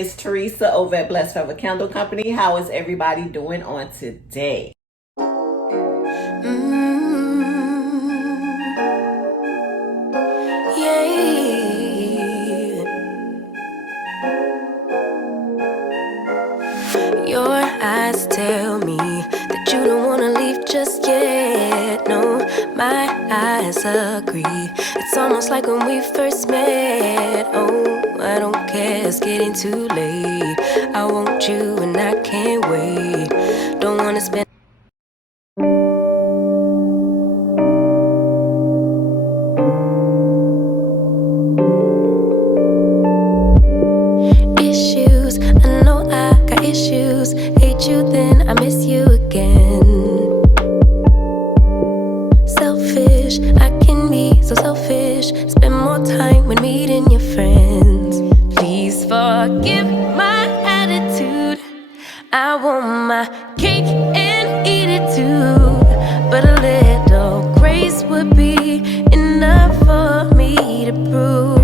It's Teresa over at Blessed Forever Candle Company. How is everybody doing on today? Your eyes tell me that you don't wanna leave just yet. No, my eyes agree. It's almost like when we first met. Oh, I don't care, it's getting too late. I want you and I can't wait. Don't wanna spend issues. I know I got issues. Hate you then I miss you again. Selfish, I can be so selfish. Spend more time when meeting your friends. Please forgive my attitude. I want my cake and eat it too. But a little grace would be enough for me to prove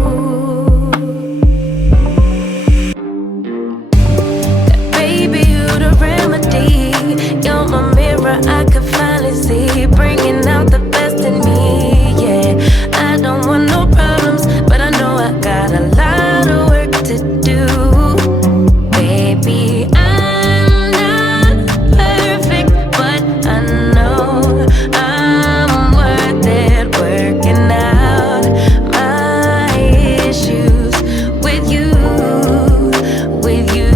that, baby, you're the remedy. You're my mirror, I can finally see, bringing out the best in me. Yeah, I don't want no problems, but I know I got a lot of work to do. Baby, I'm not perfect, but I know I'm worth it, working out my issues with you, with you.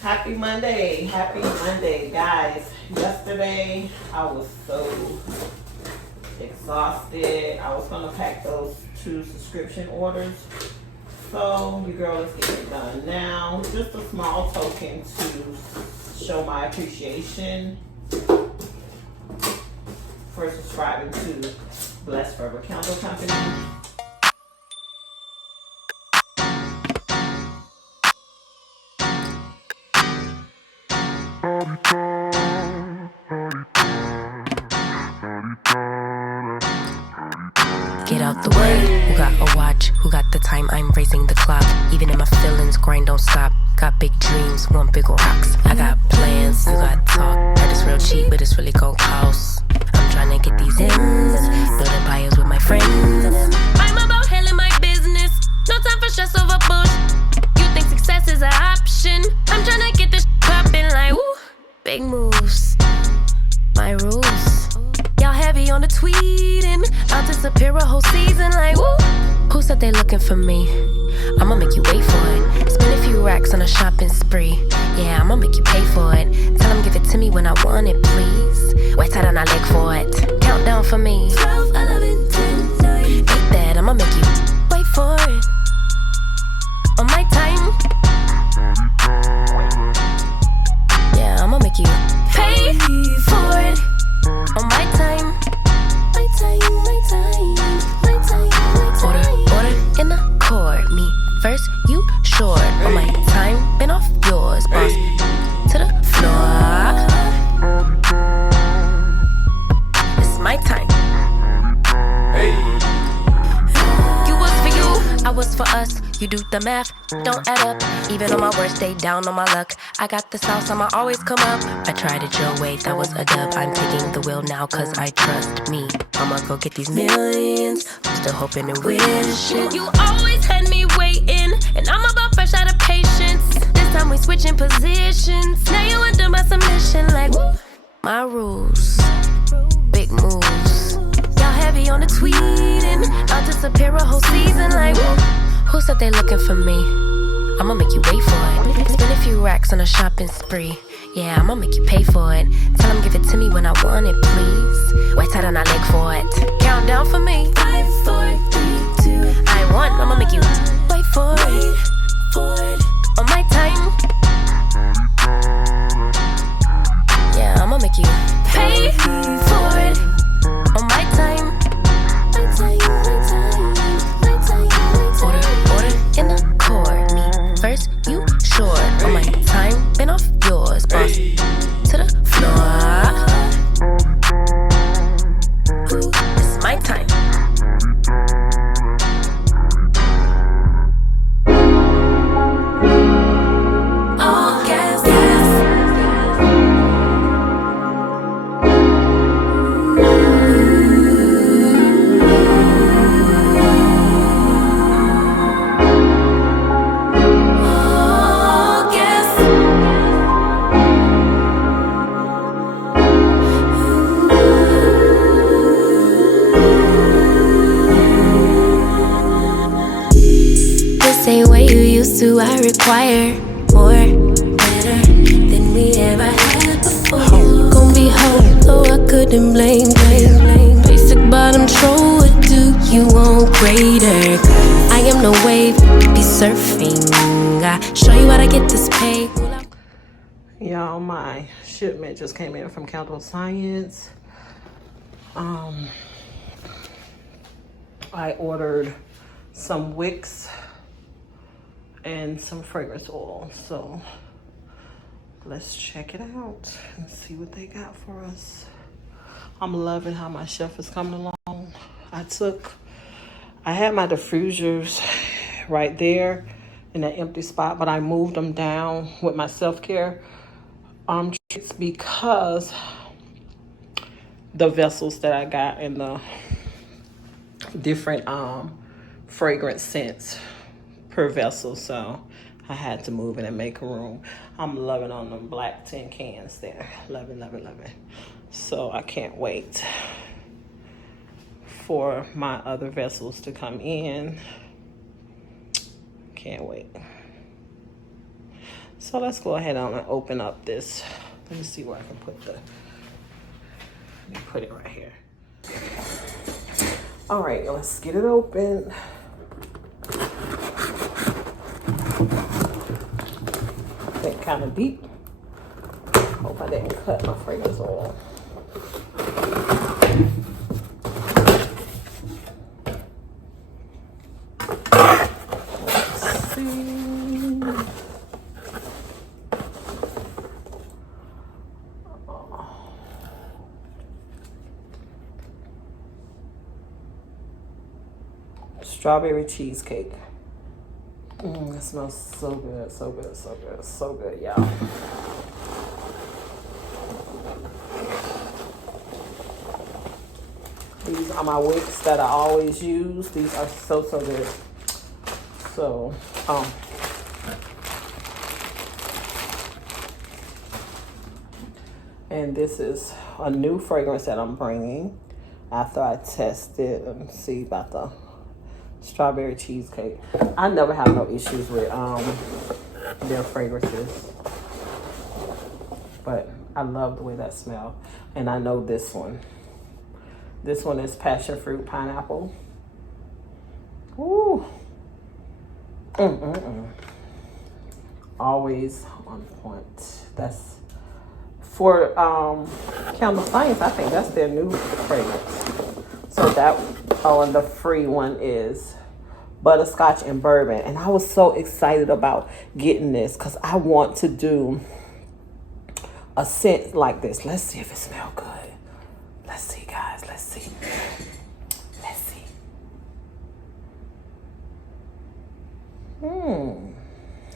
Happy Monday, guys. Yesterday I was so exhausted. I was gonna pack those 2 subscription orders, so your girl is getting it done now. Just a small token to show my appreciation for subscribing to Blessed Forever Candle Company. Get out the way, who got a watch, who got the time, I'm racing the clock. Even in my feelings, grind don't stop. Got big dreams, want big rocks. I got plans, you got talk. Heard it's real cheap, but it's really gon' cost. I'm trying to get these ends, building empires with my friends. I'm about handling my business, no time for stress over bush. You think success is an option, I'm trying to get this poppin' like woo. Big moves, my rules. Y'all heavy on the tweeting, I'll disappear a whole season like woo. Who said they looking for me? I'ma make you wait for it. Spend a few racks on a shopping spree. Yeah, I'ma make you pay for it. Tell them give it to me when I want it, please. Wait tight on I leg for it. Countdown for me. 12, 11, 10, 9. Eat that, I'ma make you wait for it. On my time. Yeah, I'ma make you pay for it. On my time. My time, my time, my time, my time. Order in the court. Me first, you short. On my time, been off yours, boss. To the floor. It's my time. You was for you, I was for us. You do the math, don't add up. Even on my worst day, down on my luck. I got the sauce, I'ma always come up. I tried it your way, that was a dub. I'm taking the wheel now, cause I trust me. I'ma go get these millions. I'm still hoping and wishing. You always had me waiting, and I'm about fresh out of patience. This time we switching positions. Now you under my submission, like woo. My rules, big moves. Y'all heavy on the tweeting, I'll disappear a whole season, like woo. Who said they looking for me? I'ma make you wait for it. Spend a few racks on a shopping spree. Yeah, I'ma make you pay for it. Tell them give it to me when I want it, please. Wait tight on I leg for it. Countdown for me. 5, 4, 3, 2. I want, I'ma make you wait for it. On my time. Yeah, I'ma make you pay for it. On my time. My time, my time, my time, my time. Order in the court. Me first, you short. On my time, been off yours, boss. To the floor. Ooh, it's same way you used to. I require more, better than we ever had before. Gon' be home, though I couldn't blame. Basic bottom troll, what do you want greater? I am no wave, be surfing. I show you how to get this pay. Y'all, my shipment just came in from Counter Science. I ordered some wicks and some fragrance oil. So let's check it out and see what they got for us. I'm loving how my shelf is coming along. I had my diffusers right there in that empty spot, but I moved them down with my self-care tricks because the vessels that I got in the different fragrance scents per vessel, so I had to move it and make room. I'm loving on them black tin cans there. Loving. So I can't wait for my other vessels to come in. Can't wait. So let's go ahead and open up this. Let me see where I can put let me put it right here. All right, let's get it open. That kind of deep. Hope I didn't cut my fragrance oil. Let's see. Strawberry cheesecake. It smells so good, so good, y'all. These are my wicks that I always use. These are so good. So, and this is a new fragrance that I'm bringing after I test it. Let me see about the strawberry cheesecake. I never have no issues with their fragrances, but I love the way that smells. And I know this one is passion fruit pineapple. Ooh. Always on point. That's for Counter Science. I think that's their new fragrance. So that and the free one is butterscotch and bourbon. And I was so excited about getting this because I want to do a scent like this. Let's see if it smells good. Let's see, guys. Let's see.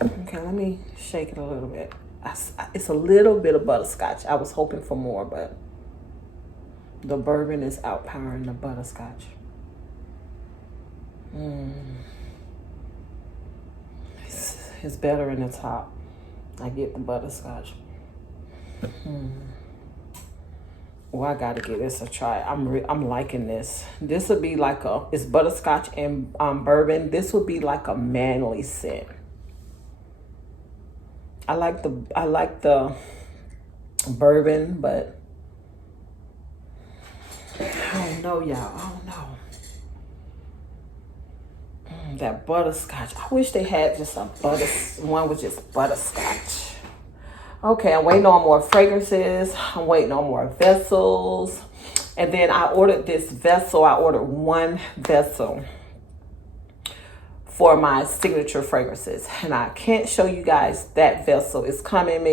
Okay, let me shake it a little bit. It's a little bit of butterscotch. I was hoping for more, but the bourbon is outpowering the butterscotch. It's better in the top. I get the butterscotch. Well, I gotta give this a try. I'm liking this. This would be like it's butterscotch and bourbon. This would be like a manly scent. I like the bourbon, but I don't know, y'all. I don't know. That butterscotch. I wish they had just one with just butterscotch. Okay, I'm waiting on more fragrances. I'm waiting on more vessels. And then I ordered this vessel. I ordered one vessel for my signature fragrances. And I can't show you guys that vessel. It's coming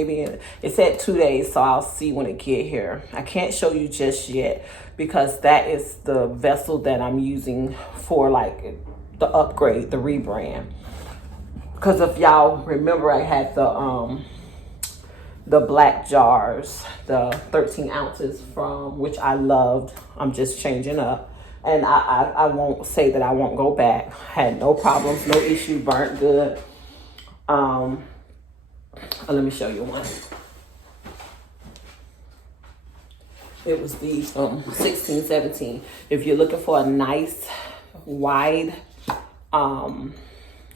it's at 2 days, so I'll see when it get here. I can't show you just yet because that is the vessel that I'm using for like the upgrade, the rebrand. Because if y'all remember, I had the black jars, the 13 ounces from which I loved. I'm just changing up. And I won't say that I won't go back. Had no problems, no issue, burnt good. Let me show you one. It was the 16, 17. If you're looking for a nice, wide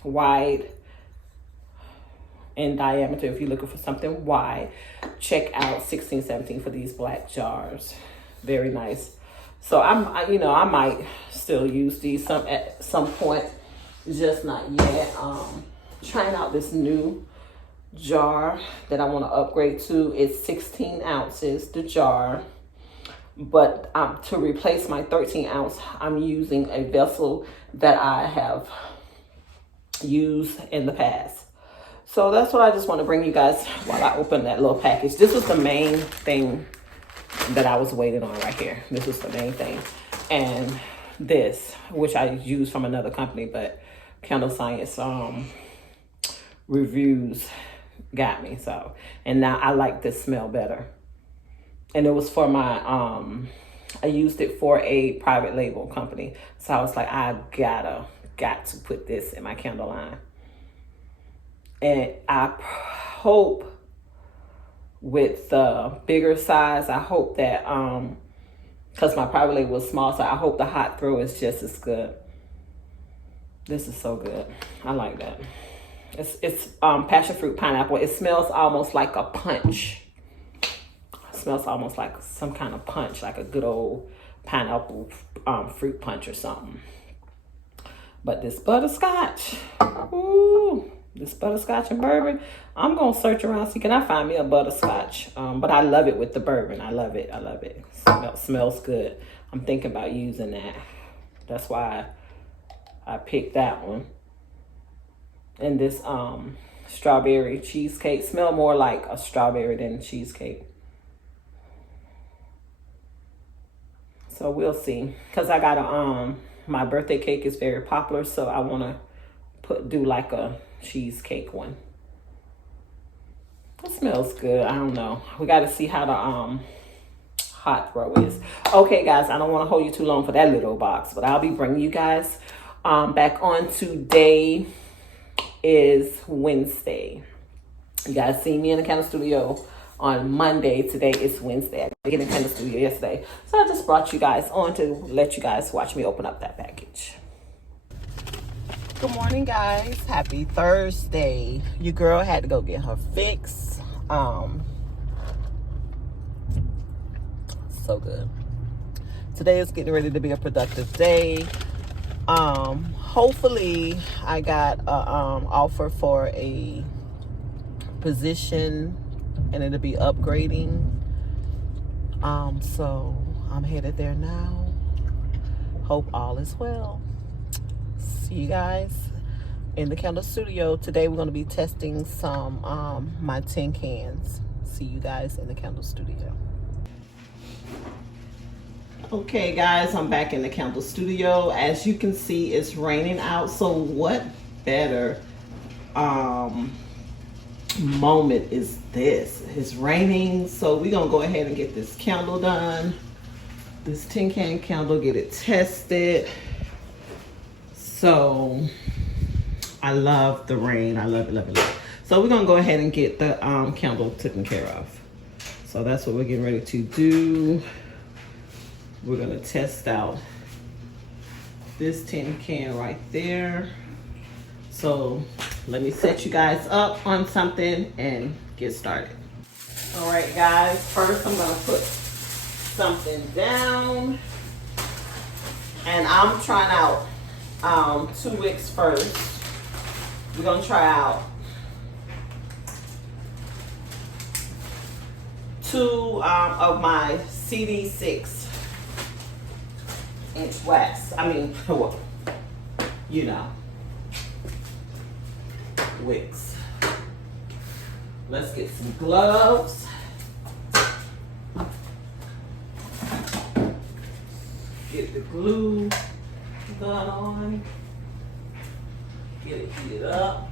wide in diameter. If you're looking for something wide, check out 1617 for these black jars. Very nice. So I might still use these at some point, just not yet. Trying out this new jar that I want to upgrade to. It's 16 ounces, the jar. But to replace my 13 ounce, I'm using a vessel that I have used in the past. So that's what I just want to bring you guys while I open that little package. This was the main thing that I was waiting on right here. This was the main thing. And this, which I use from another company, but Candle Science reviews got me. So, and now I like this smell better. And it was for my I used it for a private label company. So I was like, I got to put this in my candle line. And I hope with the bigger size, I hope that because my private label was small, so I hope the hot throw is just as good. This is so good. I like that. It's passion fruit pineapple. It smells almost like a punch. It smells almost like some kind of punch, like a good old pineapple fruit punch or something. But this butterscotch, ooh, this butterscotch and bourbon, I'm gonna search around, see can I find me a butterscotch. But I love it with the bourbon. I love it. Smells good. I'm thinking about using that. That's why I picked that one. And this strawberry cheesecake smell more like a strawberry than cheesecake. So we'll see. Cause I got a my birthday cake is very popular, so I want to do like a cheesecake one. It smells good. I don't know. We got to see how the hot throw is. Okay, guys, I don't want to hold you too long for that little box, but I'll be bringing you guys back on. Today is Wednesday. You guys see me in the candle studio on Monday. Today is Wednesday. I got in the candle studio yesterday, so I just brought you guys on to let you guys watch me open up that package. Good morning, guys. Happy Thursday. Your girl had to go get her fix. So good. Today is getting ready to be a productive day. Hopefully I got a offer for a position and it'll be upgrading. So I'm headed there now. Hope all is well. See you guys in the candle studio. Today we're going to be testing some my tin cans. See you guys in the candle studio. Okay guys, I'm back in the candle studio. As you can see, it's raining out, so what better moment is this? It's raining, so we're gonna go ahead and get this candle done, this tin can candle, get it tested. So I love the rain. I love it. So we're gonna go ahead and get the candle taken care of. So that's what we're getting ready to do. We're gonna test out this tin can right there. So let me set you guys up on something and get started. All right, guys, first I'm gonna put something down, and I'm trying out 2 wicks first. We're gonna try out 2 of my CD6 inch wax. I mean, you know, wicks. Let's get some gloves. Get the glue gun on. Get it heated up.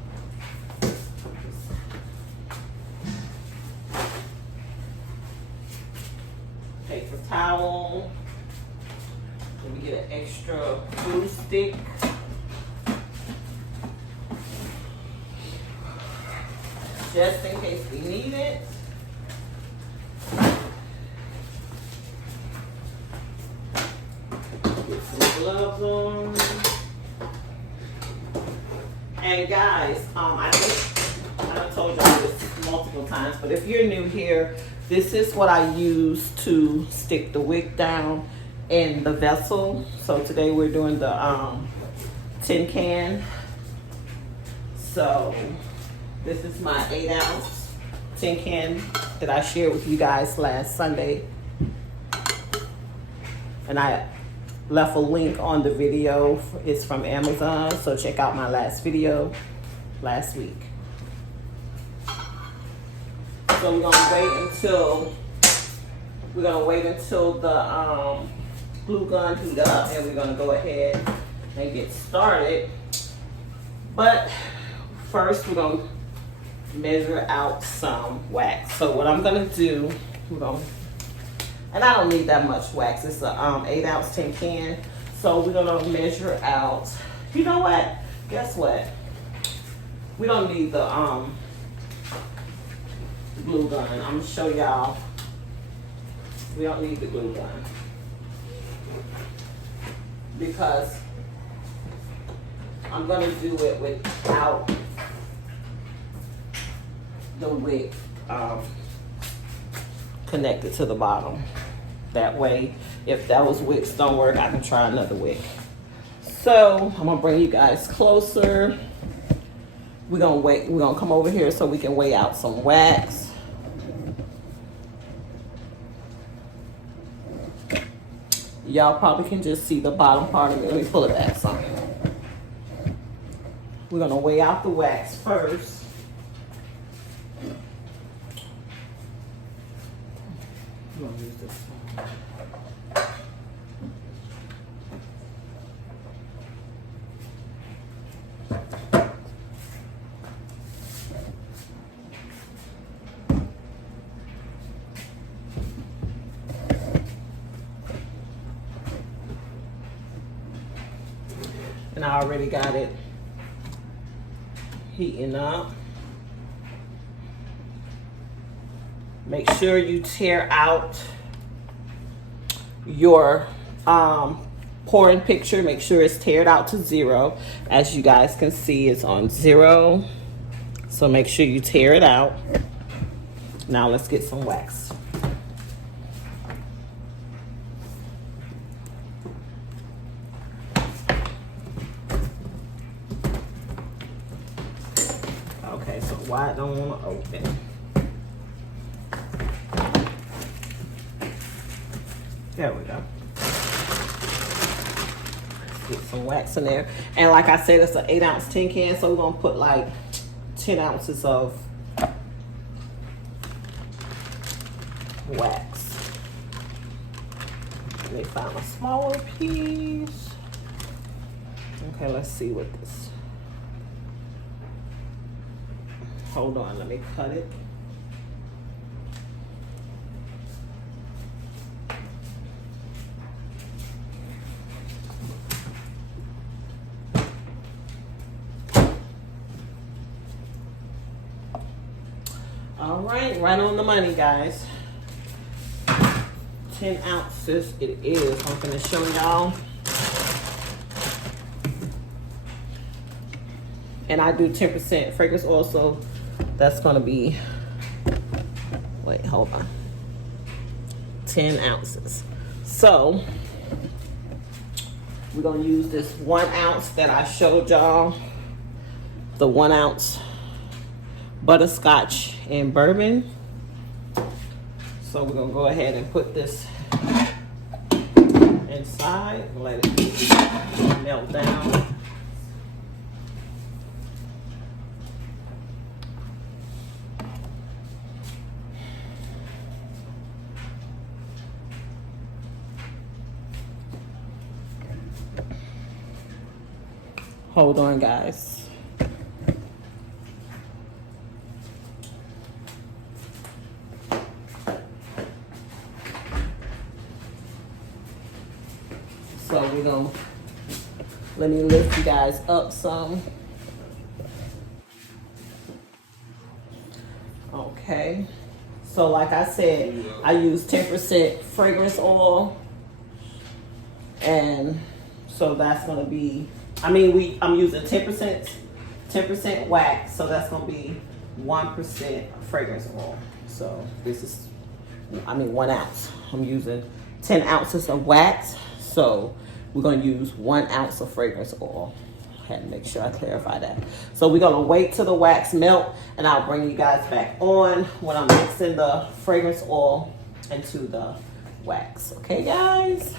Paper towel. Let me get an extra glue stick. Just in case we need it. Get some gloves on. And guys, I done told y'all this multiple times, but if you're new here, this is what I use to stick the wick down in the vessel. So today we're doing the tin can. So this is my 8-ounce tin can that I shared with you guys last Sunday. And I left a link on the video. It's from Amazon, so check out my last video last week. So we're gonna wait until the glue gun heat up, and we're gonna go ahead and get started. But first we're gonna measure out some wax. So what I'm gonna do, and I don't need that much wax. It's a 8-ounce tin can. So we're gonna measure out, you know what? Guess what? We don't need the glue gun. I'm gonna show y'all. We don't need the glue gun because I'm gonna do it without the wick connected to the bottom. That way, if those wicks don't work, I can try another wick. So I'm gonna bring you guys closer. We're gonna come over here so we can weigh out some wax. Y'all probably can just see the bottom part of it. Let me pull it back some. We're gonna weigh out the wax first. I'm gonna use this one. And I already got it heating up. Make sure you tear out your pouring picture. Make sure it's teared out to 0. As you guys can see, it's on 0. So make sure you tear it out. Now let's get some wax. Okay, so why don't want to open? There we go. Let's get some wax in there. And like I said, it's an 8-ounce tin can, so we're gonna put like 10 ounces of wax. Let me find a smaller piece. Okay, let's see what this. Hold on, let me cut it. All right, right on the money, guys. 10 ounces it is. I'm gonna show y'all. And I do 10% fragrance oil, so that's gonna be, wait, hold on. 10 ounces. So we're gonna use this 1 ounce that I showed y'all. The 1 ounce butterscotch and bourbon. So we're gonna go ahead and put this inside and let it melt down. Hold on, guys. So we're gonna, let me lift you guys up some. Okay. So like I said, I use 10% fragrance oil. And so that's gonna be, I'm using 10% 10% wax, so that's gonna be 1% fragrance oil. So this is, 1 ounce. I'm using 10 ounces of wax, so we're gonna use 1 ounce of fragrance oil. I had to make sure I clarify that. So we're gonna wait till the wax melt, and I'll bring you guys back on when I'm mixing the fragrance oil into the wax. Okay, guys?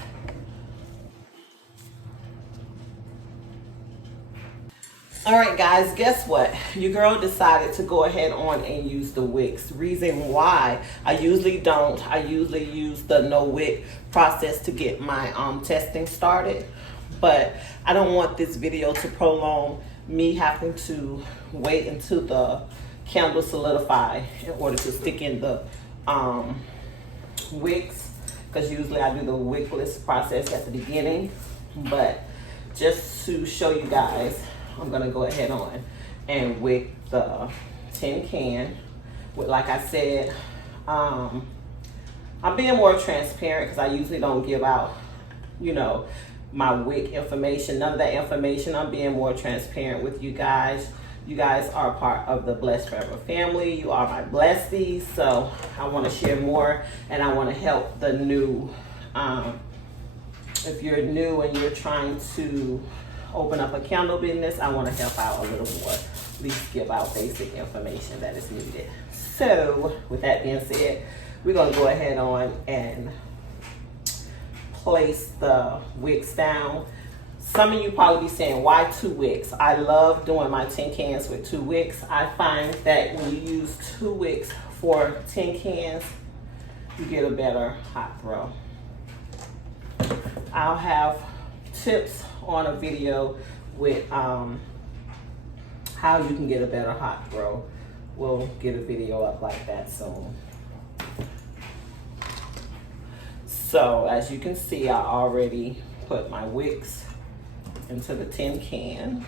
All right, guys, guess what? Your girl decided to go ahead on and use the wicks. Reason why I usually don't. I usually use the no wick process to get my testing started, but I don't want this video to prolong me having to wait until the candle solidify in order to stick in the wicks, because usually I do the wickless process at the beginning. But just to show you guys, I'm gonna go ahead on and wick the tin can with, like I said, I'm being more transparent because I usually don't give out, my wick information, none of that information. I'm being more transparent with you guys. You guys are part of the Blessed Forever family. You are my blessies, so I want to share more, and I want to help the new, if you're new and you're trying to open up a candle business, I want to help out a little more, at least give out basic information that is needed. So with that being said, we're going to go ahead on and place the wicks down. Some of you probably be saying, why 2 wicks? I love doing my tin cans with 2 wicks. I find that when you use 2 wicks for tin cans, you get a better hot throw. I'll have tips on a video with how you can get a better hot throw. We'll get a video up like that soon. So as you can see, I already put my wicks into the tin can.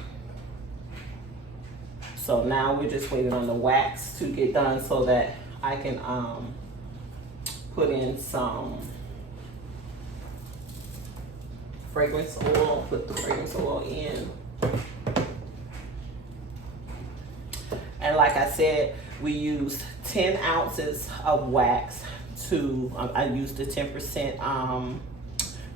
So now we're just waiting on the wax to get done so that I can put in some fragrance oil, put the fragrance oil in. And like I said, we used 10 ounces of wax to, I used the 10%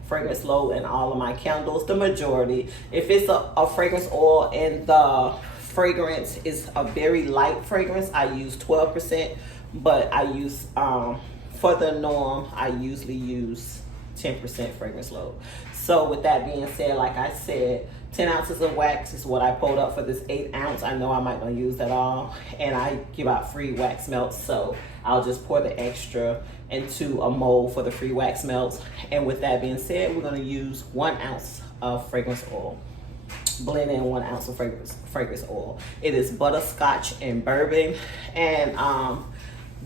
fragrance load in all of my candles, the majority. If it's a fragrance oil and the fragrance is a very light fragrance, I use 12%, but I use, for the norm, I usually use 10% fragrance load. So with that being said, like I said, 10 ounces of wax is what I pulled up for this 8 ounce. I know I might not use that all, and I give out free wax melts, so I'll just pour the extra into a mold for the free wax melts. And with that being said, we're gonna use 1 ounce of fragrance oil. Blend in 1 ounce of fragrance oil. It is butterscotch and bourbon, and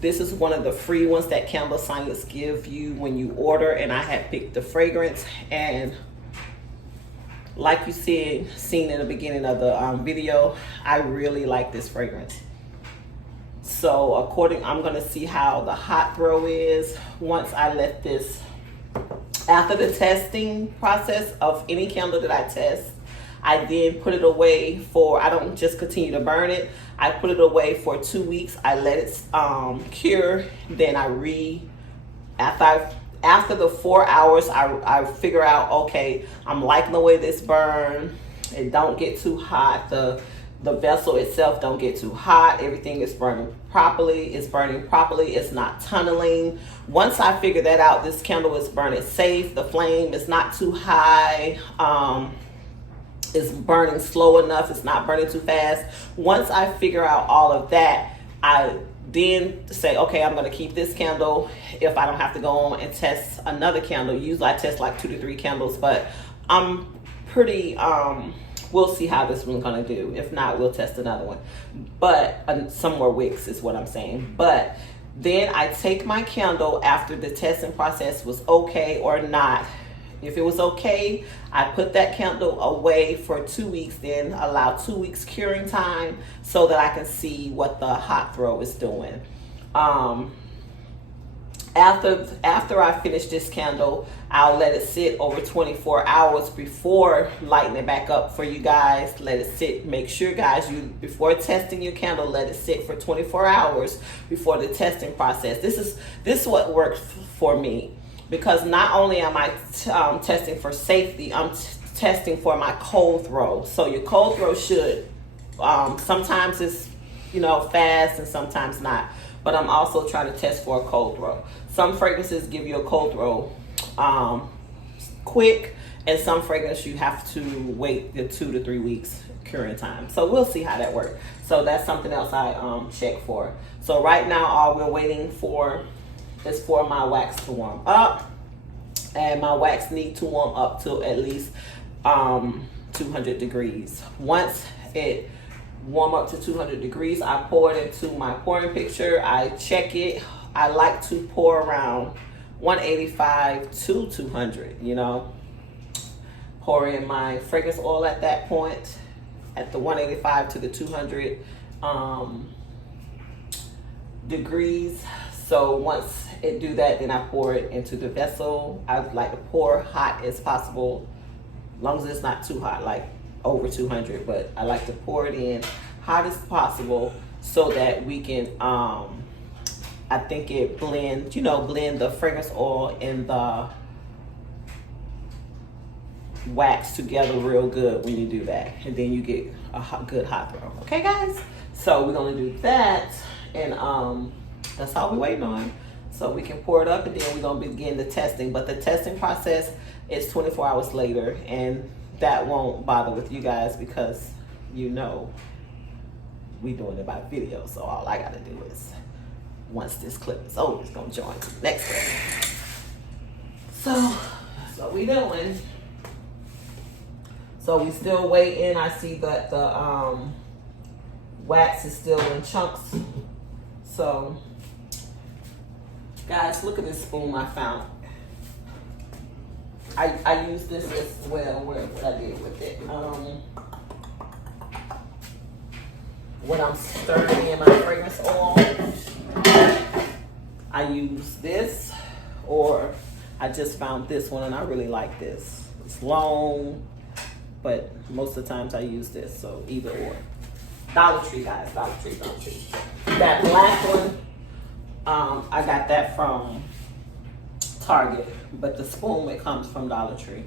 this is one of the free ones that Candle Science give you when you order, and I had picked the fragrance, and like you seen in the beginning of the video, I really like this fragrance. So I'm gonna see how the hot throw is once I let this, after the testing process of any candle that I test, I then put it away for, I don't just continue to burn it. I put it away for 2 weeks. I let it cure. Then after the 4 hours, I figure out, okay, I'm liking the way this burn. It don't get too hot. The vessel itself don't get too hot. Everything is burning properly. It's burning properly. It's not tunneling. Once I figure that out, this candle is burning safe. The flame is not too high. It's burning slow enough. It's not burning too fast. Once I figure out all of that, I then say, okay, I'm going to keep this candle if I don't have to go on and test another candle. Usually I test like 2 to 3 candles, but I'm pretty, we'll see how this one's going to do. If not, we'll test another one. But some more wicks is what I'm saying. But then I take my candle after the testing process was okay or not. If it was okay, I put that candle away for 2 weeks, then allow 2 weeks curing time so that I can see what the hot throw is doing. After I finish this candle, I'll let it sit over 24 hours before lighting it back up for you guys. Let it sit. Make sure, guys, you before testing your candle, let it sit for 24 hours before the testing process. This is what works for me, because not only am I testing for safety, I'm testing for my cold throw. So your cold throw should sometimes it's fast and sometimes not. But I'm also trying to test for a cold throw. Some fragrances give you a cold throw quick, and some fragrances you have to wait the 2 to 3 weeks curing time. So we'll see how that works. So that's something else I check for. So right now all we're waiting for is for my wax to warm up, and my wax need to warm up to at least 200 degrees. Once it warm up to 200 degrees, I pour it into my pouring pitcher. I check it. I like to pour around 185 to 200, pour in my fragrance oil at that point, at the 185 to the 200 degrees. So once it do that, then I pour it into the vessel. I like to pour hot as possible, as long as it's not too hot, like over 200, but I like to pour it in hot as possible so that we can I think it blend the fragrance oil and the wax together real good when you do that, and then you get a good hot throw. Okay, guys, so we're gonna do that, and that's all we're waiting on, so we can pour it up, and then we're gonna begin the testing. But the testing process is 24 hours later, and that won't bother with you guys because we doing it by video. So all I gotta do is, once this clip is over, it's gonna join to the next clip. So that's what we doing. So we still waiting. I see that the wax is still in chunks. So guys, look at this spoon I found. I use this as well. What I did with it. When I'm stirring in my fragrance oil, I use this, or I just found this one and I really like this. It's long, but most of the times I use this, so either or. Dollar Tree, guys, Dollar Tree. That black one, I got that from Target, but the spoon, it comes from Dollar Tree.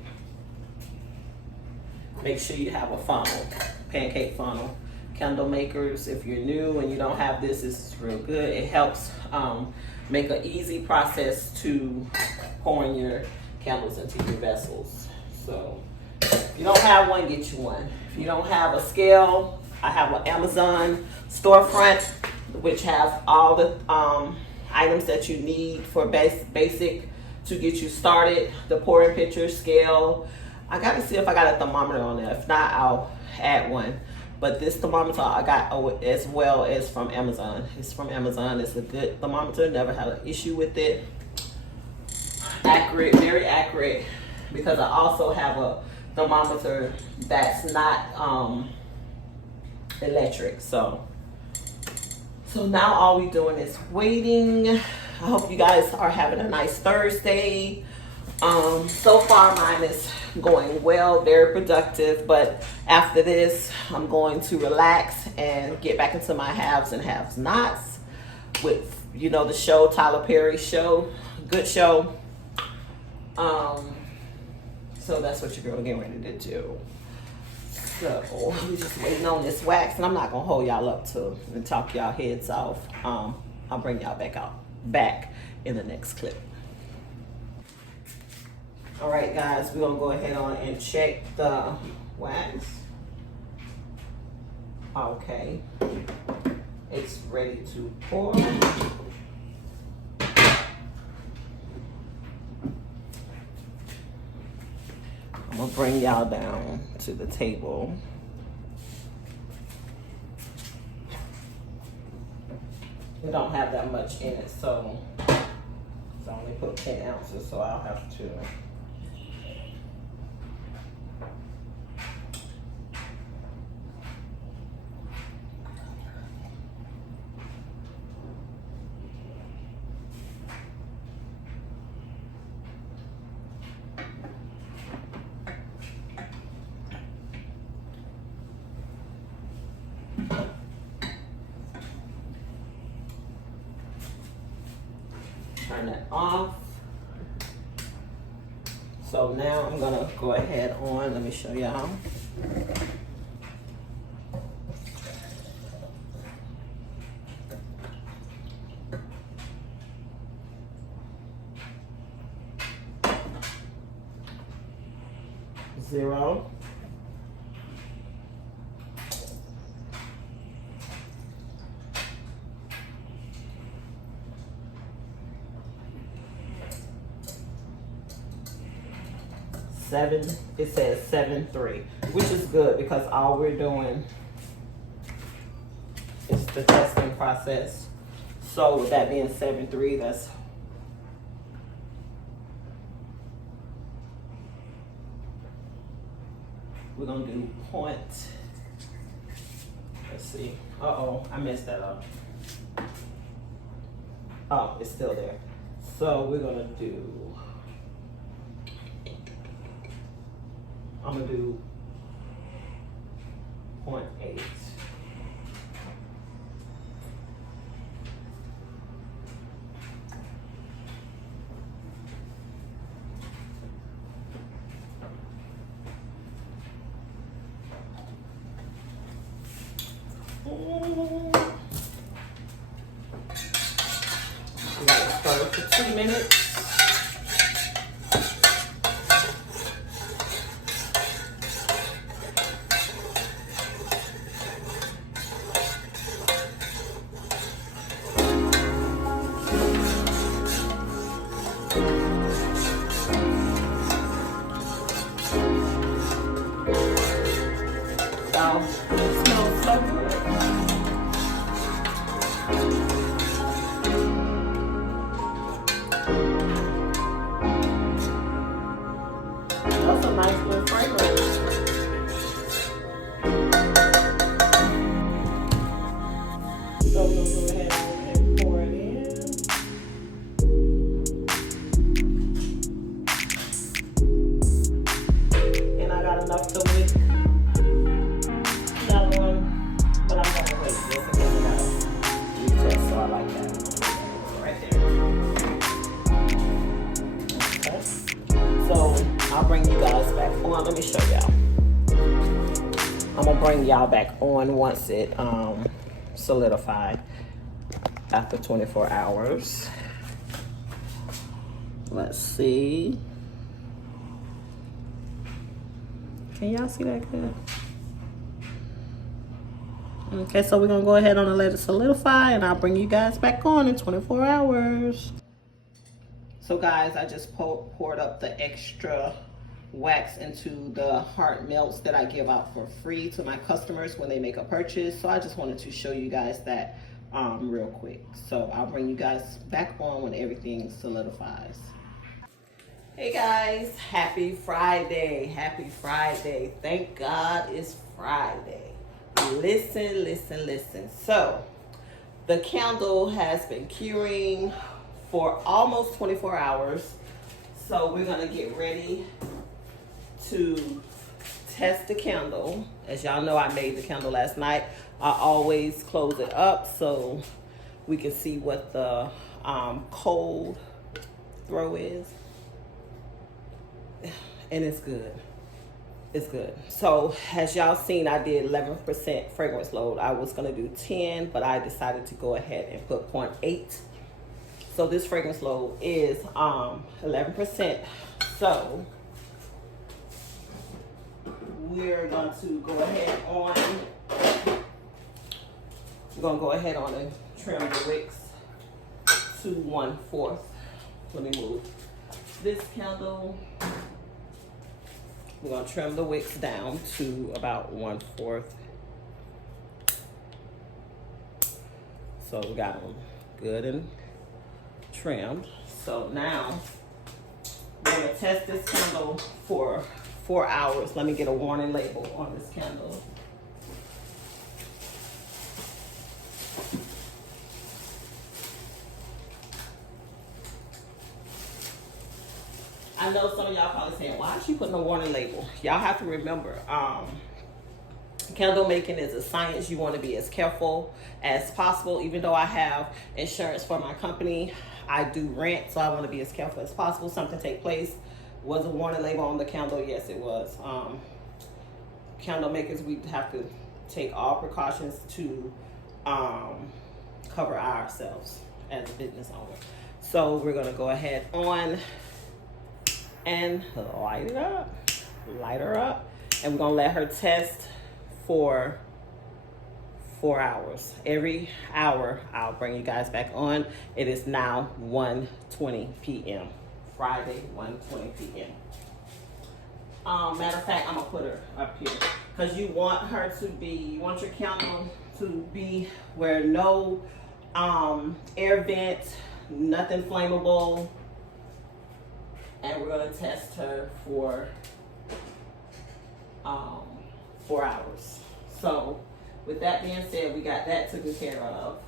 Make sure you have a funnel, pancake funnel. Candle makers, if you're new and you don't have this, this is real good. It helps make an easy process to pouring your candles into your vessels. So if you don't have one, get you one. If you don't have a scale, I have an Amazon storefront which have all the items that you need for basic to get you started. The pouring pitcher, scale. I got to see if I got a thermometer on there. If not, I'll add one. But this thermometer I got as well as from Amazon. It's from Amazon. It's a good thermometer. Never had an issue with it. Accurate, very accurate. Because I also have a thermometer that's not electric. So now all we're doing is waiting. I hope you guys are having a nice Thursday. So far mine is going well, very productive, but after this I'm going to relax and get back into my haves and have nots with the show, Tyler Perry show, good show. So that's what your girl getting ready to do. So we're just waiting on this wax, and I'm not gonna hold y'all up and talk y'all heads off. I'll bring y'all back in the next clip. All right, guys, we're gonna go ahead on and check the wax. Okay, it's ready to pour. I'm gonna bring y'all down to the table. We don't have that much in it, so I only put 10 ounces, so I'll have to. turn that off. So now I'm gonna go ahead on, let me show y'all. Zero. Seven, it says 7.3, which is good because all we're doing is the testing process. So with that being 7.3, that's we're gonna do point. Let's see. Uh-oh, I messed that up. Oh, it's still there. So we're gonna do, I'm gonna do 0.8. We gotta stir for 2 minutes. Wow, it smells so good. That's a nice little fragrance. So we'll go ahead and pour it in. And I got enough to wick another one, but I'm gonna wait this again. I gotta retest, so I like that. Right there. Okay. So I'll bring you guys back on. Let me show y'all. I'm gonna bring y'all back on once it solidified after 24 hours. Let's see. Can y'all see that good? Okay, so we're gonna go ahead and let it solidify, and I'll bring you guys back on in 24 hours. So guys, I just poured up the extra wax into the heart melts that I give out for free to my customers when they make a purchase. So I just wanted to show you guys that real quick. So I'll bring you guys back on when everything solidifies. Hey guys, happy Friday. Happy Friday. Thank God it's Friday. Listen, listen, listen. So the candle has been curing for almost 24 hours. So we're gonna get ready to test the candle. As y'all know, I made the candle last night. I always close it up so we can see what the cold throw is. And it's good. It's good. So as y'all seen, I did 11% fragrance load. I was gonna do 10, but I decided to go ahead and put 0.8. So this fragrance load is 11%. So we're going to go ahead on. We're gonna go ahead on and trim the wicks to 1/4. Let me move this candle. We're gonna trim the wicks down to about 1/4. So we got them good and trimmed. So now we're gonna test this candle for 4 hours. Let me get a warning label on this candle. I know some of y'all probably saying, why is she putting a warning label? Y'all have to remember, candle making is a science. You want to be as careful as possible. Even though I have insurance for my company, I do rent, so I want to be as careful as possible. Something take place. Was a warning label on the candle? Yes, it was. Candle makers, we have to take all precautions to cover ourselves as a business owner. So we're gonna go ahead on and light her up, and we're gonna let her test for 4 hours. Every hour I'll bring you guys back on. It is now 1:20 p.m. Friday, 1:20 p.m. Matter of fact, I'm gonna put her up here because you want her to be, you want your candle to be where no air vent, nothing flammable, and we're gonna test her for 4 hours. So with that being said, we got that taken care of.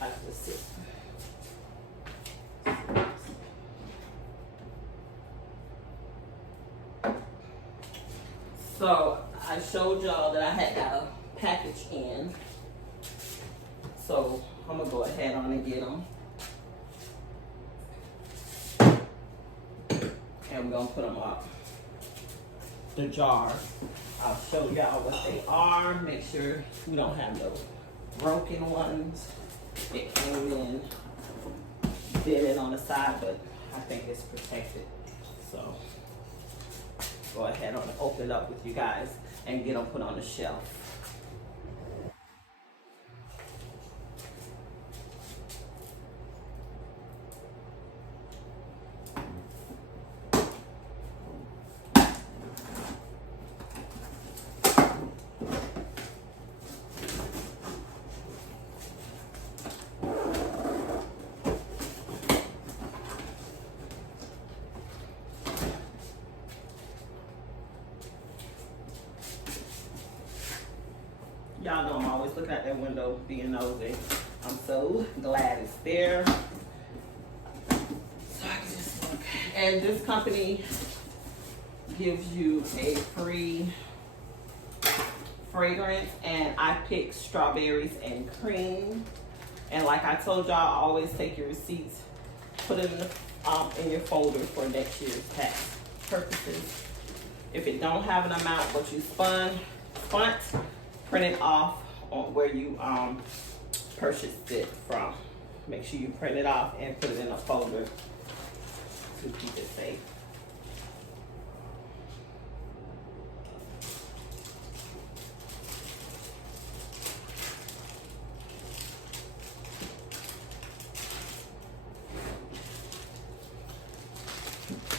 I just sit. So I showed y'all that I had got a package in. So I'm gonna go ahead on and get them. And we're gonna put them up the jar. I'll show y'all what they are. Make sure we don't have no broken ones. It came in dented on the side, but I think it's protected. So go ahead and open it up with you guys and get them put on the shelf. Y'all know I'm always looking out that window being nosy. I'm so glad it's there. So I can just look. And this company gives you a free fragrance, and I picked strawberries and cream. And like I told y'all, always take your receipts, put it in your folder for next year's tax purposes. If it don't have an amount what you spent, print it off on where you purchased it from. Make sure you print it off and put it in a folder to keep it safe.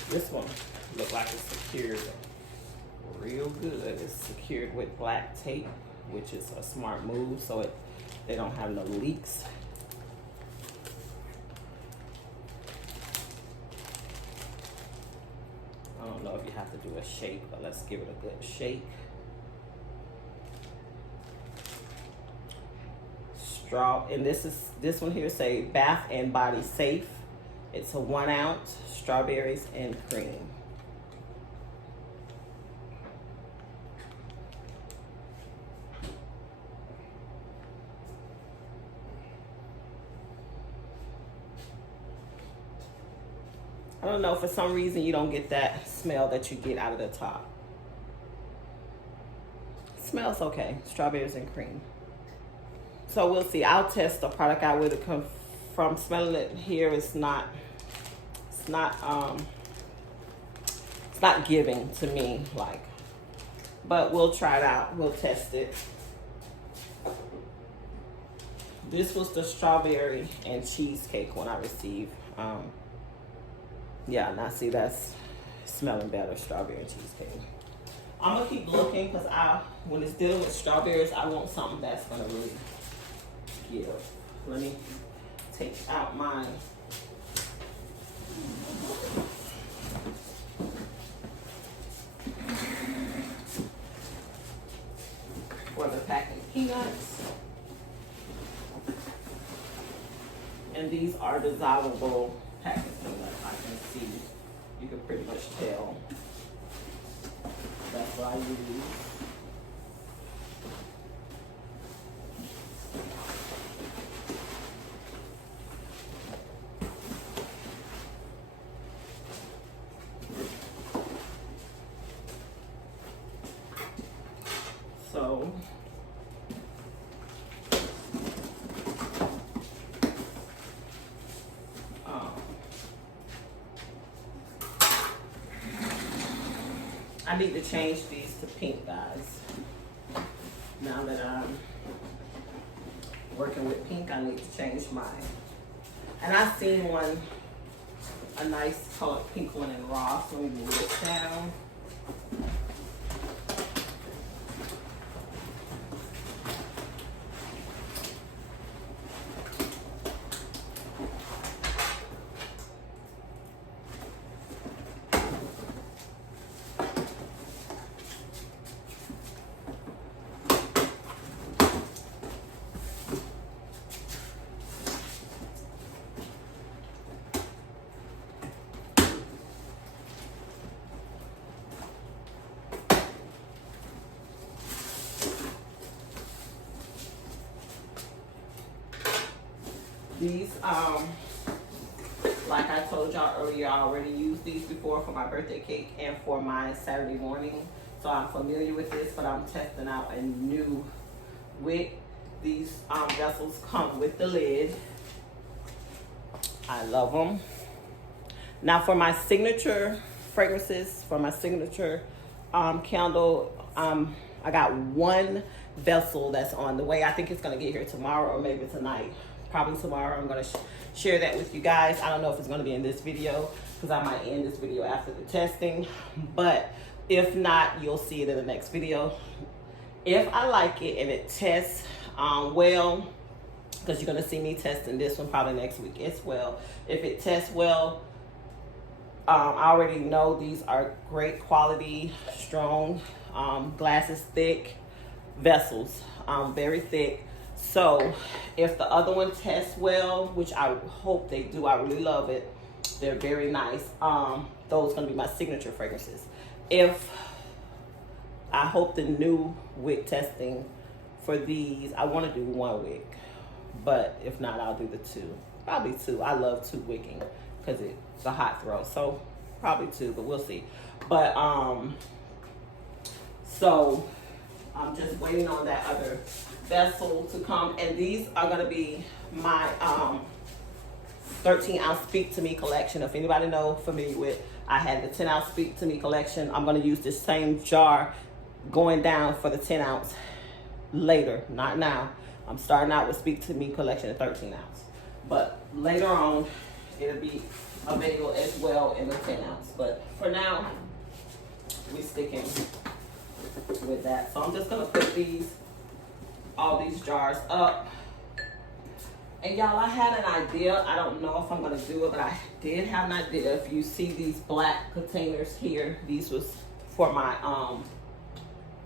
This one look like it's secured real good. It's secured with black tape, which is a smart move, so they don't have no leaks. I don't know if you have to do a shake, but let's give it a good shake. Straw, and this one here say Bath and Body Safe. It's a 1 ounce, strawberries and cream. I don't know, for some reason you don't get that smell that you get out of the top. It smells okay, strawberries and cream. So we'll see. I'll test the product out with it. From smelling it here, it's not giving to me, like, but we'll try it out. We'll test it. This was the strawberry and cheesecake one I received. Yeah, now see, that's smelling better, strawberry and cheesecake. I'm gonna keep looking because when it's dealing with strawberries, I want something that's gonna really give. Let me take out mine. For the packing peanuts. And these are dissolvable packing peanuts. I can see, you can pretty much tell. That's what I use. I need to change these to pink, guys. Now that I'm working with pink, I need to change mine. And I seen one, a nice colored pink one in Ross. Let me move this down. These, like I told y'all earlier, I already used these before for my birthday cake and for my Saturday morning. So I'm familiar with this, but I'm testing out a new wick. These vessels come with the lid. I love them. Now for my signature fragrances, for my signature candle, I got one vessel that's on the way. I think it's gonna get here tomorrow or maybe tonight. Probably tomorrow. I'm gonna share that with you guys. I don't know if it's gonna be in this video because I might end this video after the testing, but if not, you'll see it in the next video. If I like it and it tests well, because you're gonna see me testing this one probably next week as well. If it tests well, I already know these are great quality, strong, glass is thick vessels, very thick. So if the other one tests well, which I hope they do, I really love it. They're very nice. Those are gonna be my signature fragrances. If I hope the new wick testing for these, I want to do one wick, but if not, I'll do the two. Probably two. I love two wicking because it's a hot throw. So probably two, but we'll see. But so I'm just waiting on that other vessel to come, and these are going to be my 13 ounce Speak to Me collection. If anybody know, familiar with, I had the 10 ounce Speak to Me collection. I'm going to use this same jar going down for the 10 ounce later, not now. I'm starting out with Speak to Me collection at 13 ounce, but later on it'll be available as well in the 10 ounce. But for now, we sticking with that. So I'm just gonna put all these jars up. And y'all, I had an idea. I don't know if I'm gonna do it, but I did have an idea. If you see these black containers here, these was for my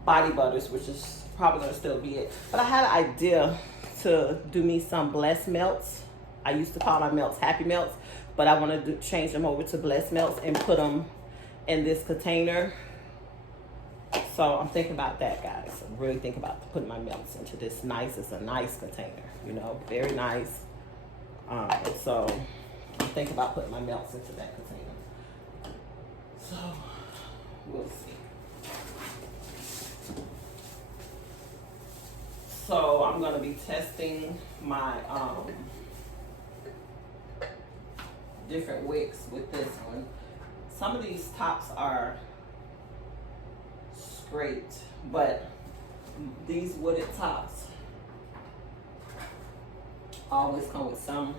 body butters, which is probably gonna still be it. But I had an idea to do me some blessed melts. I used to call my melts happy melts, but I want to change them over to blessed melts and put them in this container. So I'm thinking about that, guys. I'm really thinking about putting my melts into this nice. It's a nice container, you know, very nice. So I'm thinking about putting my melts into that container. So we'll see. So I'm gonna be testing my different wicks with this one. Some of these tops are scraped, but these wooded tops always come with some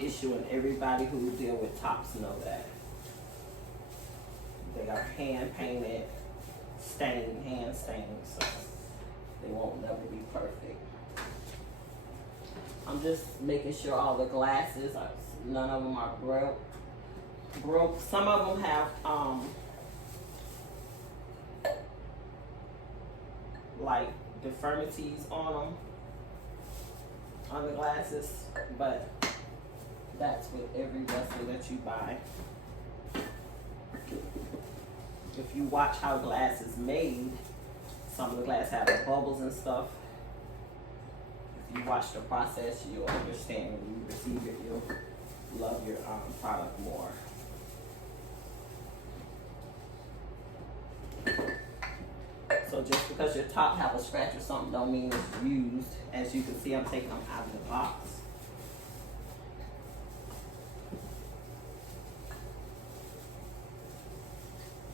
issue, and everybody who deal with tops know that. They are hand painted, stained, hand stained, so they won't never be perfect. I'm just making sure all the glasses are, none of them are broke. Some of them have like deformities on them, on the glasses, but that's with every vessel that you buy. If you watch how glass is made, some of the glass have bubbles and stuff. If you watch the process, you'll understand. When you receive it, you'll love your product more. So just because your top have a scratch or something don't mean it's used. As you can see, I'm taking them out of the box.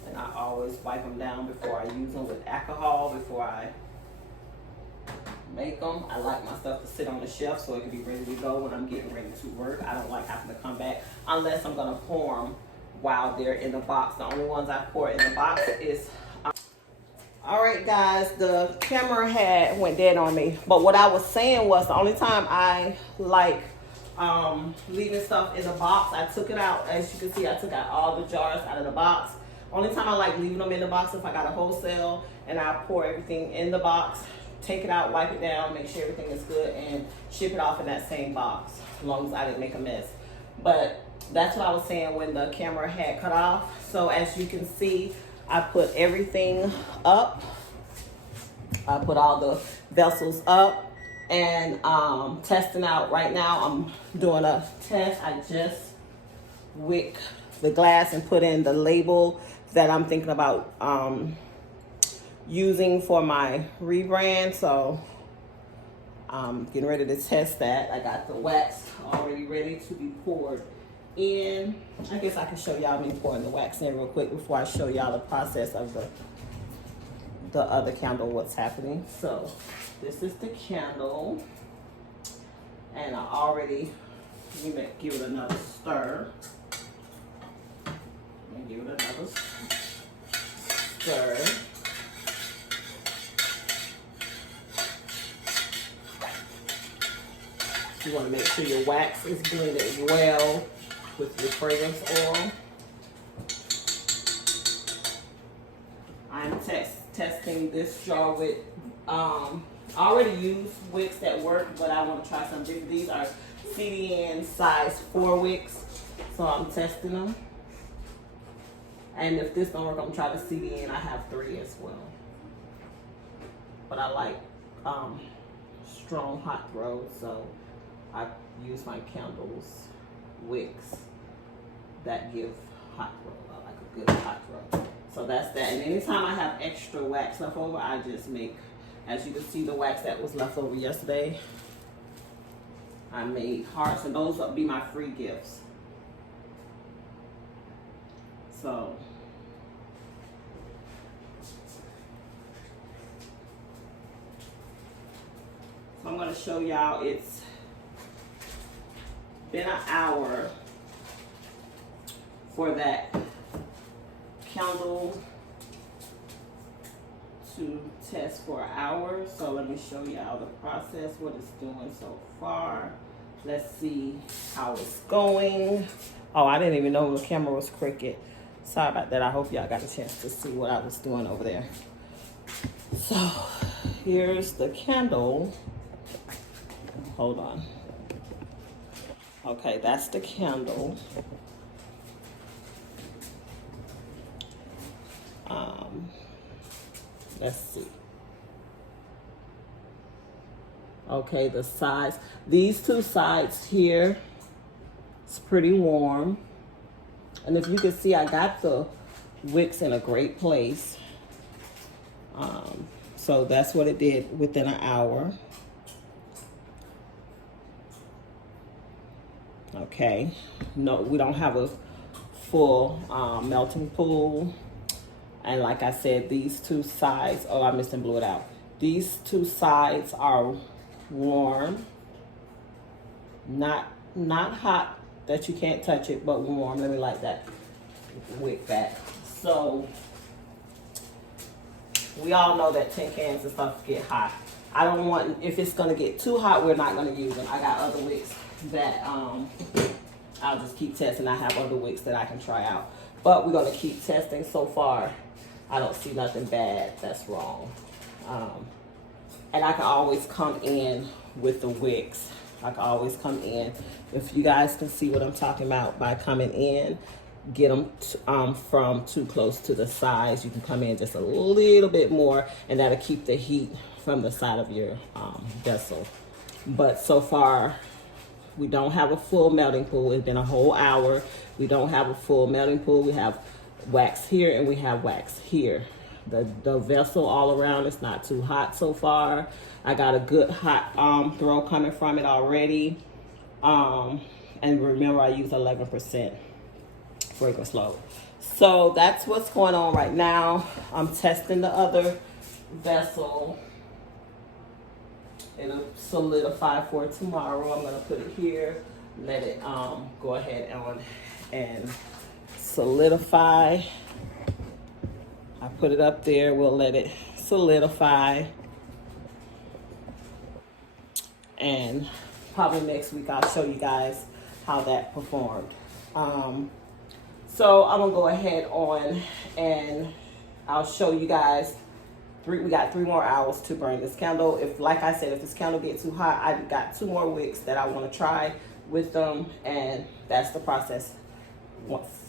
And I always always wipe them down before I use them with alcohol, before I make them. I like my stuff to sit on the shelf so it can be ready to go when I'm getting ready to work. I don't like having to come back unless I'm gonna pour them while they're in the box. The only ones I pour in the box is all right, guys, the camera went dead on me, but what I was saying was the only time I like leaving stuff in the box, I took it out. As you can see, I took out all the jars out of the box. Only time I like leaving them in the box if I got a wholesale and I pour everything in the box, take it out, wipe it down, make sure everything is good, and ship it off in that same box, as long as I didn't make a mess. But that's what I was saying when the camera had cut off. So as you can see, I put everything up. I put all the vessels up and testing out right now. I'm doing a test. I just wick the glass and put in the label that I'm thinking about using for my rebrand. So I'm getting ready to test that. I got the wax already ready to be poured in. I guess I can show y'all me pouring the wax in real quick before I show y'all the process of the other candle, what's happening. So this is the candle, and I already give it another stir. And give it another stir. You want to make sure your wax is blended well with your fragrance oil. I'm testing this jar with, I already used wicks that work, but I want to try some different. These are CDN size 4 wicks, so I'm testing them. And if this don't work, I'm trying to CDN. I have 3 as well. But I like strong hot throws, so I use my candles wicks that give hot throw. I like a good hot throw. So that's that. And anytime I have extra wax left over, I just make, as you can see, the wax that was left over yesterday, I made hearts, and those will be my free gifts. So I'm going to show y'all. It's been an hour for that candle to test for an hour. So let me show y'all the process, what it's doing so far. Let's see how it's going. Oh, I didn't even know the camera was crooked. Sorry about that. I hope y'all got a chance to see what I was doing over there. So here's the candle. Hold on. Okay, that's the candle. Let's see. Okay, the sides. These 2 sides here, it's pretty warm. And if you can see, I got the wicks in a great place. So that's what it did within an hour. Okay, no, we don't have a full melting pool. And like I said, these 2 sides, oh, I missed and blew it out. These 2 sides are warm, not hot that you can't touch it, but warm. Let me light that wick back. So we all know that tin cans and stuff get hot. I don't want, if it's gonna get too hot, we're not gonna use them. I got other wicks that I'll just keep testing. I have other wicks that I can try out, but we're gonna keep testing. So far, I don't see nothing bad that's wrong. And I can always come in with the wicks. I can always come in. If you guys can see what I'm talking about by coming in, get them from too close to the sides. You can come in just a little bit more, and that'll keep the heat from the side of your vessel. But so far, we don't have a full melting pool. It's been a whole hour. We don't have a full melting pool. We have wax here and we have wax here. The vessel all around is not too hot so far. I got a good hot throw coming from it already. And remember, I use 11% fragrance load. So that's what's going on right now. I'm testing the other vessel. It'll solidify for tomorrow. I'm gonna put it here, let it go ahead and solidify. I put it up there, we'll let it solidify. And probably next week I'll show you guys how that performed. So I'm gonna go ahead on and I'll show you guys we got 3 more hours to burn this candle. If, like I said, if this candle gets too hot, I got 2 more wicks that I want to try with them, and that's the process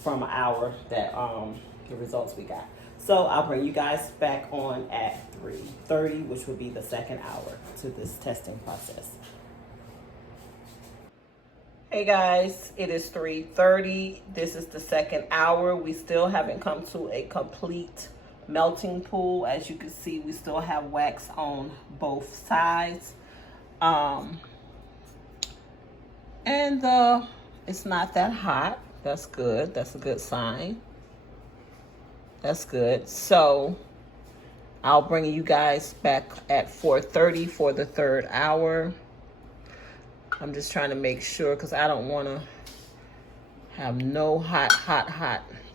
from an hour that the results we got. So I'll bring you guys back on at 3:30, which will be the second hour to this testing process. Hey guys, it is 3:30. This is the second hour. We still haven't come to a complete melting pool. As you can see, we still have wax on both sides. And it's not that hot. That's good. That's a good sign. That's good. So I'll bring you guys back at 4:30 for the third hour. I'm just trying to make sure because I don't want to have no hot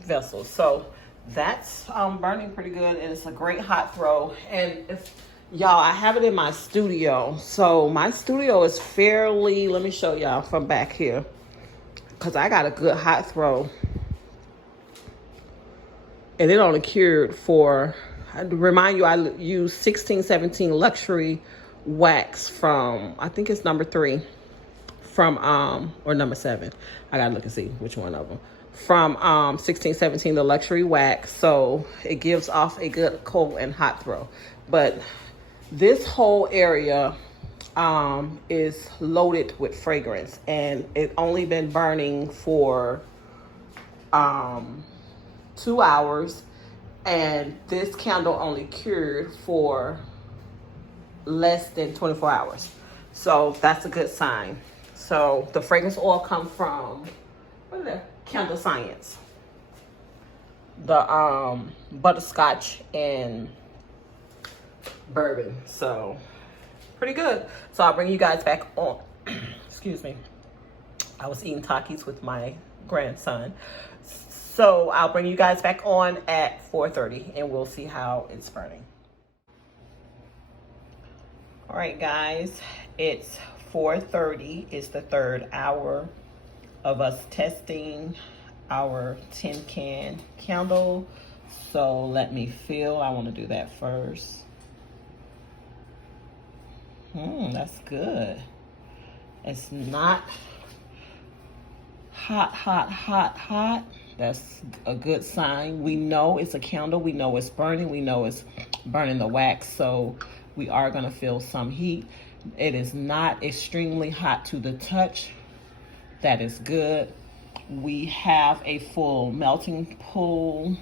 vessels. So that's burning pretty good, and it's a great hot throw. And if y'all, I have it in my studio. So my studio is fairly, let me show y'all from back here, because I got a good hot throw. And it only cured for, I remind you, I use 1617 luxury wax from, I think it's number 3 from or number 7. I gotta look and see which one of them. From 1617, the luxury wax. So it gives off a good cold and hot throw. But this whole area is loaded with fragrance, and it only been burning for 2 hours, and this candle only cured for less than 24 hours. So that's a good sign. So the fragrance oil come from, what is that? Candle Science. The butterscotch and bourbon. So pretty good. So I'll bring you guys back on. Excuse me. I was eating Takis with my grandson. So I'll bring you guys back on at 4:30 and we'll see how it's burning. All right, guys, it's 4:30. It's the third hour of us testing our tin can candle. So let me feel. I want to do that first. That's good. It's not hot. That's a good sign. We know it's a candle. We know it's burning. We know it's burning the wax. So we are going to feel some heat. It is not extremely hot to the touch. That is good. We have a full melting pool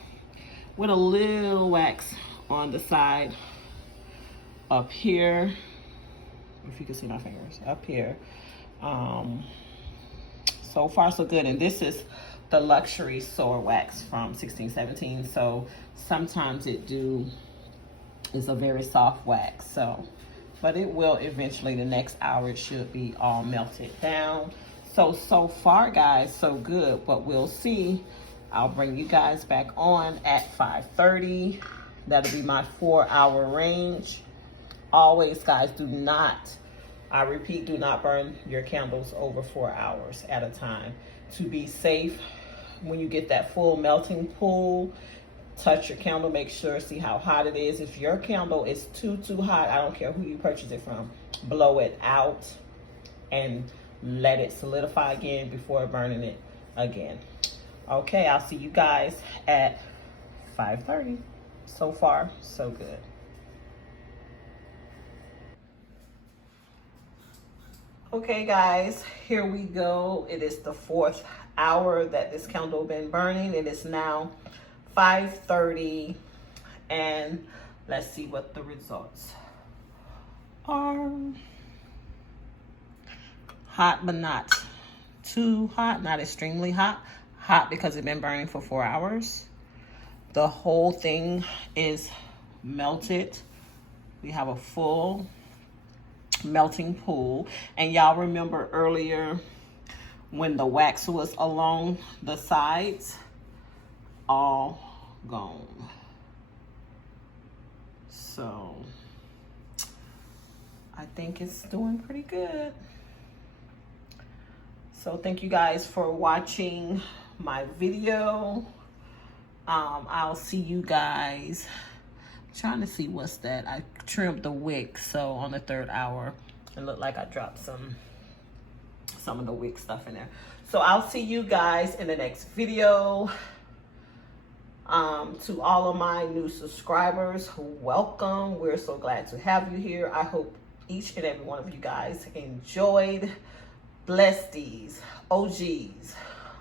with a little wax on the side up here. If you can see my fingers up here. So far so good. And this is the luxury soar wax from 1617. So sometimes is a very soft wax. So, but it will eventually, the next hour, it should be all melted down. So far, guys, so good. But we'll see. I'll bring you guys back on at 5:30. That'll be my 4-hour range. Always, guys, do not, I repeat, do not burn your candles over 4 hours at a time. To be safe, when you get that full melting pool, touch your candle, make sure, see how hot it is. If your candle is too hot, I don't care who you purchase it from, blow it out and let it solidify again before burning it again. Okay, I'll see you guys at 5:30. So far, so good. Okay, guys, here we go. It is the 4th hour that this candle been burning. It is now 5:30, and let's see what the results are. Hot, but not too hot, not extremely hot. hot because it's been burning for 4 hours. The whole thing is melted. We have a full melting pool. And y'all remember earlier when the wax was along the sides? All gone. So I think it's doing pretty good. So thank you guys for watching my video. I'll see you guys. Trying to see what's that. I trimmed the wicks, so on the 3rd hour it looked like I dropped some of the wick stuff in there. So I'll see you guys in the next video. To all of my new subscribers, welcome. We're so glad to have you here. I hope each and every one of you guys enjoyed. Bless these OGs.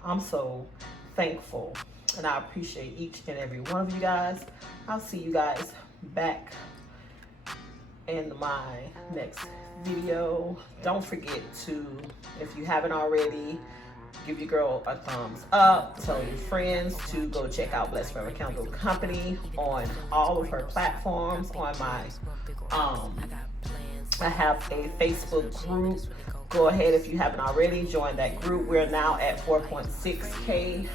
I'm so thankful and I appreciate each and every one of you guys. I'll see you guys back in my next video. Don't forget to, if you haven't already, give your girl a thumbs up. Tell your friends to go check out Blessed Forever Candle Company on all of her platforms. On my I have a Facebook group. Go ahead, if you haven't already, join that group. We're now at 4.6K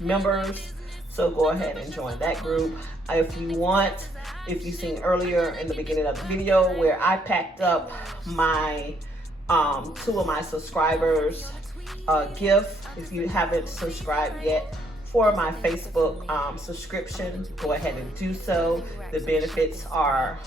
members. So go ahead and join that group. If you want, if you've seen earlier in the beginning of the video where I packed up my 2 of my subscribers gift. If you haven't subscribed yet for my Facebook subscription, go ahead and do so. The benefits are,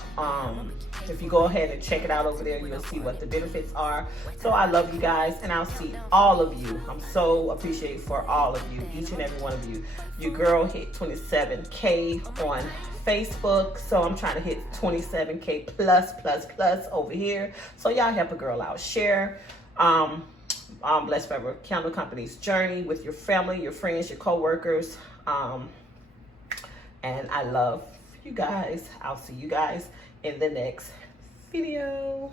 if you go ahead and check it out over there, you'll see what the benefits are. So I love you guys, and I'll see all of you. I'm so appreciative for all of you, each and every one of you. Your girl hit 27K on Facebook, so I'm trying to hit 27K plus over here. So y'all help a girl out. Share Blessed Forever Candle Company's journey with your family, your friends, your co-workers. And I love you guys. I'll see you guys in the next video.